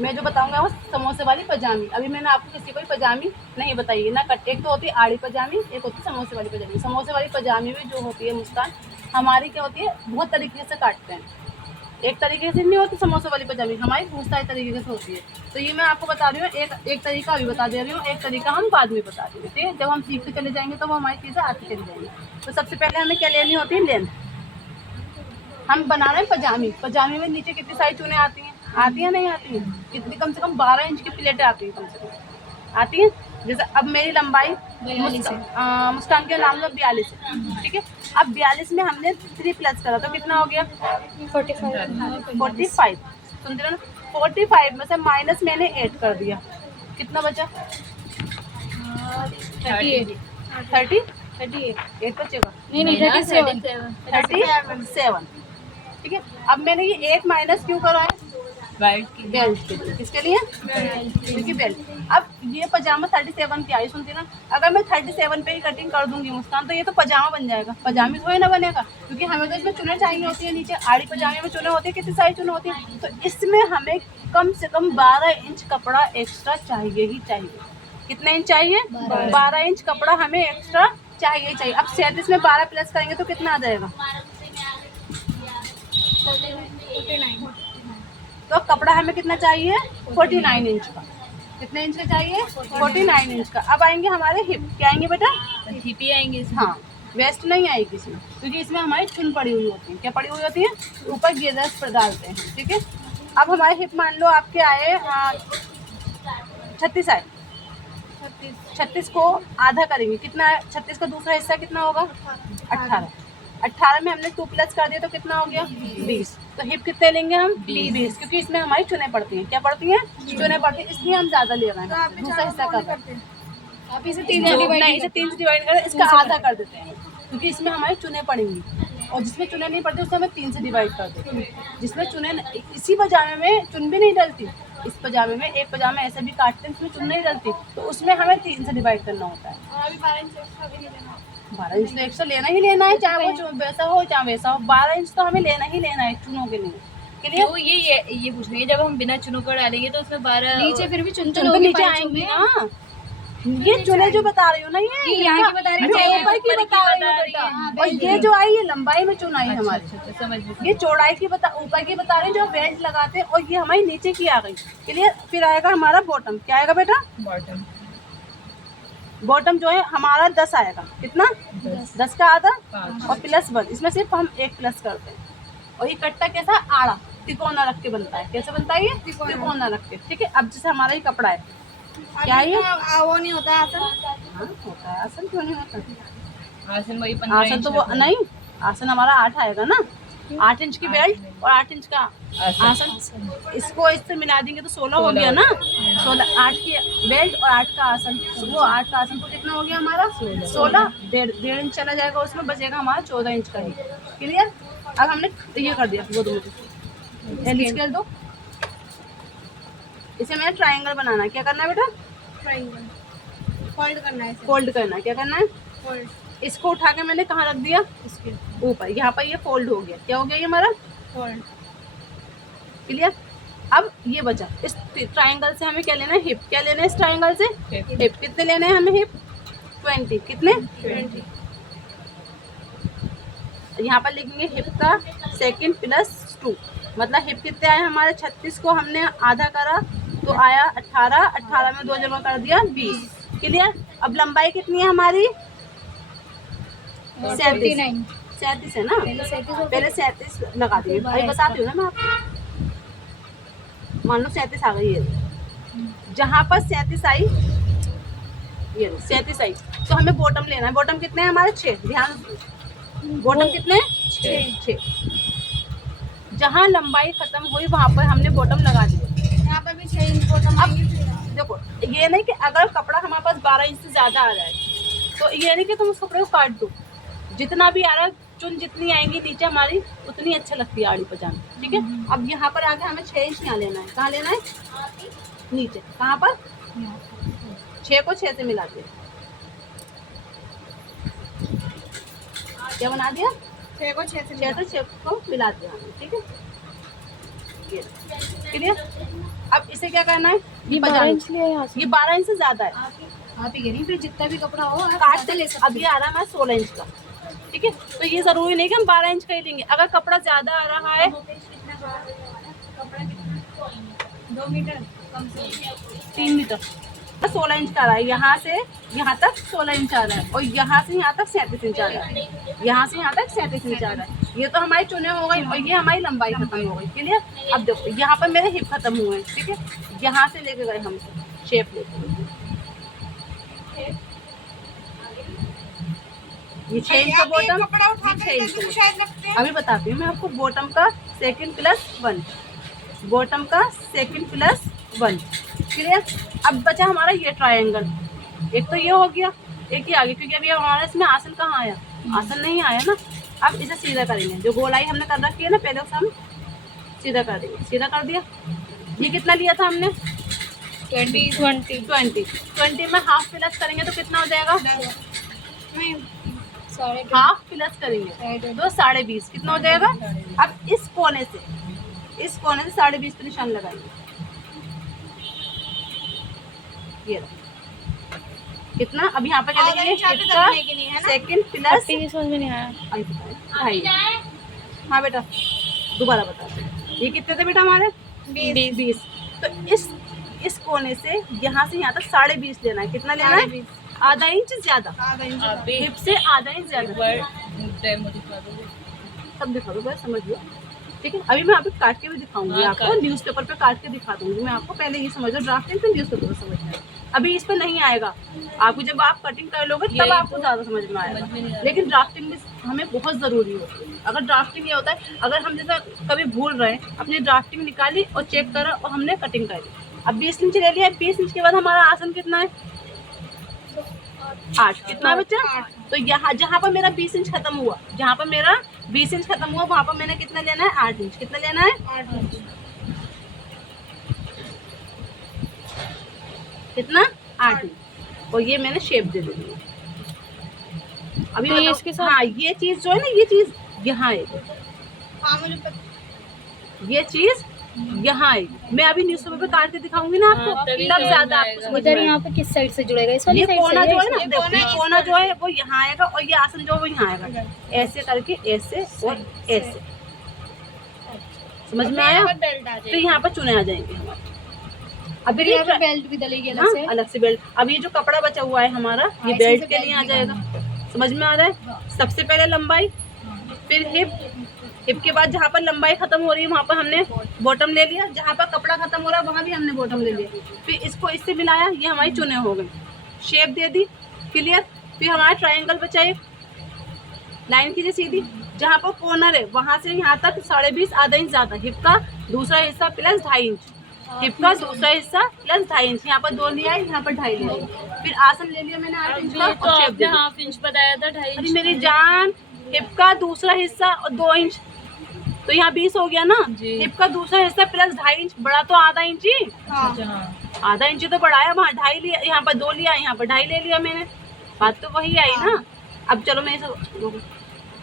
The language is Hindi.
मैं जो बताऊंगा वो समोसे वाली पजामी। अभी मैंने आपको किसी को भी पजामी नहीं बताई ना। कट एक तो होती है आड़ी पजामी, एक होती है समोसे वाली पजामी। समोसे वाली पजामी में जो होती है मुस्कान, हमारी क्या होती है, बहुत तरीके से काटते हैं। एक तरीके से नहीं होती समोसे वाली पजामी, हमारी बहुत सारे तरीके से होती है। तो ये मैं आपको बता रही हूँ, एक तरीका अभी बता दे रही हूँ, एक तरीका हम बाद में बता देंगे। ठीक है, जब हम सीखते चले जाएंगे तो वो हमारी चीज़ें आती चली जाएंगी। तो सबसे पहले हमें क्या लेनी होती है, लेंथ। हम बना रहे हैं पजामी। पजामी में नीचे कितनी सारी चुने आती हैं, आती है नहीं आती है? कितनी, कम से कम 12 इंच की प्लेटें आती हैं, कम से कम आती हैं। जैसे अब मेरी लंबाई मुस्कान के नाम लो 42 है, ठीक है। अब 42 में हमने 3 प्लस करा तो कितना हो गया, 45। सुनते रहो ना, 45 में से माइनस मैंने 8 कर दिया, कितना बचा, 38 बचेगा, नहीं 37। ठीक है, अब मैंने ये 8 माइनस क्यों करा है, बेल्ट के लिए। किसके लिए, क्योंकि बेल्ट। अब ये पजामा 37 की आई, सुनती ना। अगर मैं 37 पे ही कटिंग कर दूंगी मुस्कान, तो ये तो पजामा बन जाएगा, पजामी थोड़ी ना बनेगा। क्योंकि हमें तो इसमें चुने चाहिए होती है, नीचे आड़ी पजामे में चुने होती है, कितनी सारी चुने होती है। तो इसमें हमें कम से कम 12 इंच कपड़ा एक्स्ट्रा चाहिए ही चाहिए। कितने इंच चाहिए, 12 इंच कपड़ा हमें एक्स्ट्रा चाहिए। अब 37 में 12 प्लस करेंगे तो कितना आ जाएगा, तो कपड़ा हमें कितना चाहिए, 49 इंच का। कितने इंच का चाहिए, 49 इंच का। अब आएंगे हमारे हिप, क्या आएंगे बेटा, हिप ही आएंगे। हाँ, वेस्ट नहीं आएगी इसमें, क्योंकि इसमें हमारी चुन पड़ी हुई होती है। क्या पड़ी हुई होती है, ऊपर गेजर्स पर डालते हैं, ठीक है। अब हमारे हिप मान लो आपके आए 36 आए, 36 को आधा करेंगे, कितना, 36 का दूसरा हिस्सा कितना होगा, 18 में हमने 2 प्लस कर दिया तो कितना हो गया, 20। तो हिप कितने लेंगे हम, 20, क्योंकि इसमें हमारी चुने पड़ती हैं। क्या पड़ती हैं, चुने पड़ती हैं, इसलिए हम ज्यादा ले रहे हैं। दूसरा हिस्सा करते हैं, आप इसे 3 से डिवाइड करें, इसका आधा कर देते हैं, क्योंकि इसमें हमारी चुने पड़ेंगी। और जिसमें चुने नहीं पड़ती उसे हमें 3 से डिवाइड कर देते हैं। जिसमें चुने, इसी पजामे में चुन भी नहीं डलती, इस पजामे में एक पजामा ऐसे भी काटते हैं इसमें चुन नहीं डलती, तो उसमें हमें 3 से डिवाइड करना होता है। 12 इंच तो एक्स्ट्रा लेना ही लेना है, चाहे वो वैसा हो चाहे वैसा हो। 12 इंच तो हमें लेना ही लेना है चुनों के लिए। तो ये पूछ रही है, जब हम बिना चुनों को डालेंगे तो उसमें 12 नीचे फिर भी चुन तो नीचे आएंगी ना। ये चुने जो बता रही हूँ ना, ये यहाँ की बता रही हूँ, ऊपर की बता रही हूँ बेटा। और ये जो आई ये लंबाई में चुन आई हमारी, समझ ये चौड़ाई की ऊपर की बता रही हूँ, जो बेल्ट लगाते हैं। और ये हमारी नीचे की आ गई, क्लियर। फिर आएगा हमारा बॉटम, क्या आएगा बेटा, बॉटम जो है हमारा 10 आएगा, कितना, 10 का आधा और प्लस 1, इसमें सिर्फ हम 1 प्लस करते हैं। और ये कट्टा कैसा, आड़ा तिकोना रख के बनता है। कैसे बनता है ये, तिकोना रख के, ठीक है। अब जैसे हमारा ये कपड़ा है, क्या ये वो नहीं होता आसन, हाँ होता है, आसन क्यों नहीं होता, आसन वही आसन तो वो नहीं, आसन हमारा 8 आएगा ना, 8 इंच की बेल्ट और 8 इंच का आसन। इसको इससे मिला देंगे तो 16 हो गया ना, 16, 8 की बेल्ट और 8 का आसन, वो 8 का आसन तो कितना हो गया हमारा, 16, 1.5 इंच चला जाएगा, उसमें बचेगा हमारा 14 इंच का ही, क्लियर। अब हमने ये कर दिया, वो दो स्केल दो, इसे मैंने ट्रायंगल बनाना है। क्या करना है बेटा, फोल्ड करना है, फोल्ड करना है। क्या करना है, फोल्ड। इसको उठा के मैंने कहाँ रख दिया, इसके ऊपर, यहाँ पर ये फोल्ड हो गया। क्या हो गया ये हमारा, फोल्ड, क्लियर। अब ये बचा, इस ट्रायंगल से हमें क्या लेना है, हिप। क्या लेना है इस ट्रायंगल से, हिप। कितने लेने हैं हमें हिप, 20। कितने, 20। यहाँ पर लिखेंगे हिप का सेकंड प्लस 2, मतलब हिप कितने आए हमारे, 36 को हमने आधा करा तो आया 18, 18 में 2 जमा कर दिया 20, क्लियर। अब लंबाई कितनी है हमारी, 37 है ना, पहले 37 लगा दिए, अभी बताती हूँ ना मैं आपको। मान लो 37 आ गई है, जहाँ पर 37 आई, ये 37 आई, तो हमें बॉटम लेना है। बॉटम कितने हैं हमारे, 6, ध्यान, बॉटम कितने, 6। जहाँ लंबाई खत्म हुई वहाँ पर हमने बॉटम लगा दिया। यहाँ पर भी 6 इंच बॉटम। अब देखो, ये नहीं कि अगर कपड़ा हमारे पास 12 इंच से ज़्यादा आ जाए तो ये नहीं कि तुम उस कपड़े को काट दो, जितना भी आ रहा है, चुन जितनी आएंगी नीचे हमारी उतनी अच्छा लगती है आड़ी पजामा, ठीक है। अब यहाँ पर आके हमें 6 इंच यहाँ लेना है, कहाँ लेना है, नीचे, कहाँ पर, 6 को 6 से मिला दिया, क्या बना दिया, 6 को 6 को मिला दिया हमने, ठीक है, क्लियर। अब इसे क्या करना है, ये 12 इंच लिया है यहाँ से। ये 12 इंच से ज्यादा है। आप ही कह रही हैं, फिर जितना भी कपड़ा हो आप काट ज्यादा ले ले अब सकते ये आ रहा है हमारा 16 इंच का, ठीक है। तो ये जरूरी नहीं कि हम 12 इंच का ही लेंगे, अगर कपड़ा ज्यादा आ रहा है 2 मीटर कम से 3 मीटर 16 इंच का आ रहा है, यहाँ से यहाँ तक 16 इंच आ रहा है, और यहाँ से यहाँ तक 37 इंच आ रहा है, यहाँ से यहाँ तक 37 इंच आ रहा है। ये तो हमारी चुने हो गई और ये हमारी लंबाई खत्म हो गई, क्लियर। अब देखो यहाँ पर मेरे हिप खत्म हुए हैं, ठीक है, यहाँ से लेके गए हम शेप लेके, ये 6 इंच का बॉटम, ये 6 इंच का बॉटम। अभी बताती हूँ मैं आपको, बॉटम का 2 प्लस 1, बॉटम का 2 प्लस 1, क्लियर। अब बचा हमारा ये ट्रायंगल, एक तो ये हो गया, एक ही आ गया, क्योंकि अभी हमारा इसमें आसन कहाँ आया, आसन नहीं आया ना। अब इसे सीधा करेंगे, जो गोलाई हमने कर रखी है ना पहले उसे हम सीधा कर देंगे, सीधा कर दिया। ये कितना लिया था हमने, 20 में हाफ प्लस करेंगे तो कितना हो जाएगा, हाफ प्लस करेंगे तो 20.5, कितना हो जाएगा। अब इस कोने से 20.5 पे निशान लगाएंगे, ये कितना। अब यहाँ पे चलेंगे सेकंड प्लस, समझ में नहीं आया। ढाई। हाँ बेटा दोबारा बता, ये कितने थे बेटा हमारे 20। तो इस कोने से यहाँ से यहाँ तक 20.5 लेना है, कितना लेना है, आधा इंच ज्यादा, हिप से आधा इंच ज्यादा, सब दिखा दो बस, समझ लो, ठीक है। अभी मैं आपको काट के भी दिखाऊंगी, आपको न्यूज़पेपर पे काट के दिखा दूंगी मैं आपको, पहले ये समझ लो ड्राफ्टिंग फिर न्यूज़पेपर पे समझ में। अभी इस पे नहीं आएगा आपको, जब आप कटिंग कर लोगे तब आपको ज़्यादा समझ में आएगा, लेकिन ड्राफ्टिंग भी हमें बहुत ज़रूरी होती है। अगर ड्राफ्टिंग ये होता है, अगर हम जैसा कभी भूल रहे हैं, अपनी ड्राफ्टिंग निकाली और चेक करा और हमने कटिंग करी, अब 20 इंच ले लिया, 20 इंच के बाद हमारा आसन कितना है 8, कितना बच्चा। तो यहाँ जहाँ पर मेरा 20 इंच खत्म हुआ, जहाँ पर मेरा 20 इंच खत्म हुआ, वहाँ पर मैंने कितना लेना है 8 इंच, कितना लेना है 8 इंच, कितना 8 इंच, और ये मैंने शेप दे दी। अभी तो इसके साथ हाँ, ये चीज जो है ना, ये चीज यहाँ है, ये चीज यहाँ है। मैं अभी न्यूज़पेपर पे काट के दिखाऊंगी ना आपको, तब ज्यादा आपको समझ में इधर आएगा। यहाँ पे किस साइड से जुड़ेगा, इस वाली ये साइड कोना से जो है ना, देखो ये कोना जो है वो यहाँ आएगा, और ये आसन जो है वो यहाँ आएगा, ऐसे करके ऐसे और ऐसे, समझ में आया। तो यहाँ पर चुने आ जाएंगे हमारे। अब यहाँ पे बेल्ट भी डलेगी अलग से। अलग से बेल्ट। अब ये जो कपड़ा बचा हुआ है हमारा, ये बेल्ट के लिए आ जाएगा, समझ में आ रहा है। सबसे पहले लंबाई, फिर हिप के बाद जहाँ पर लंबाई खत्म हो रही है वहाँ पर हमने बॉटम ले लिया, जहाँ पर कपड़ा खत्म हो रहा है वहाँ भी हमने बॉटम ले लिया, फिर इसको इससे मिलाया, ये हमारी चुने हो गई, शेप दे दी, क्लियर। फिर हमारा ट्रायंगल बचा, एक लाइन कीजिए सीधी, जहाँ पर कॉर्नर है वहाँ से यहाँ तक 20.5, आधा इंच ज़्यादा, हिप का दूसरा हिस्सा प्लस 2.5 इंच, हिप का दूसरा हिस्सा प्लस 2.5 इंच, यहाँ पर 2 लिया है, यहाँ पर 2.5 लिया। फिर आसन ले लिया मैंने 8 इंच का, और शेप दे दी। हाफ इंच बताया था, 2.5 इंच। मेरी जान, हिप का दूसरा हिस्सा और 2 इंच, तो यहाँ 20 हो गया ना। हिप का दूसरा हिस्सा प्लस 2.5 इंच, बड़ा तो आधा इंच ही, आधा इंच तो बड़ा है, वहाँ 2.5 लिया, यहाँ पर 2 लिया, यहाँ पर 2.5 ले लिया मैंने, बात तो वही आई ना। अब चलो मैं इसे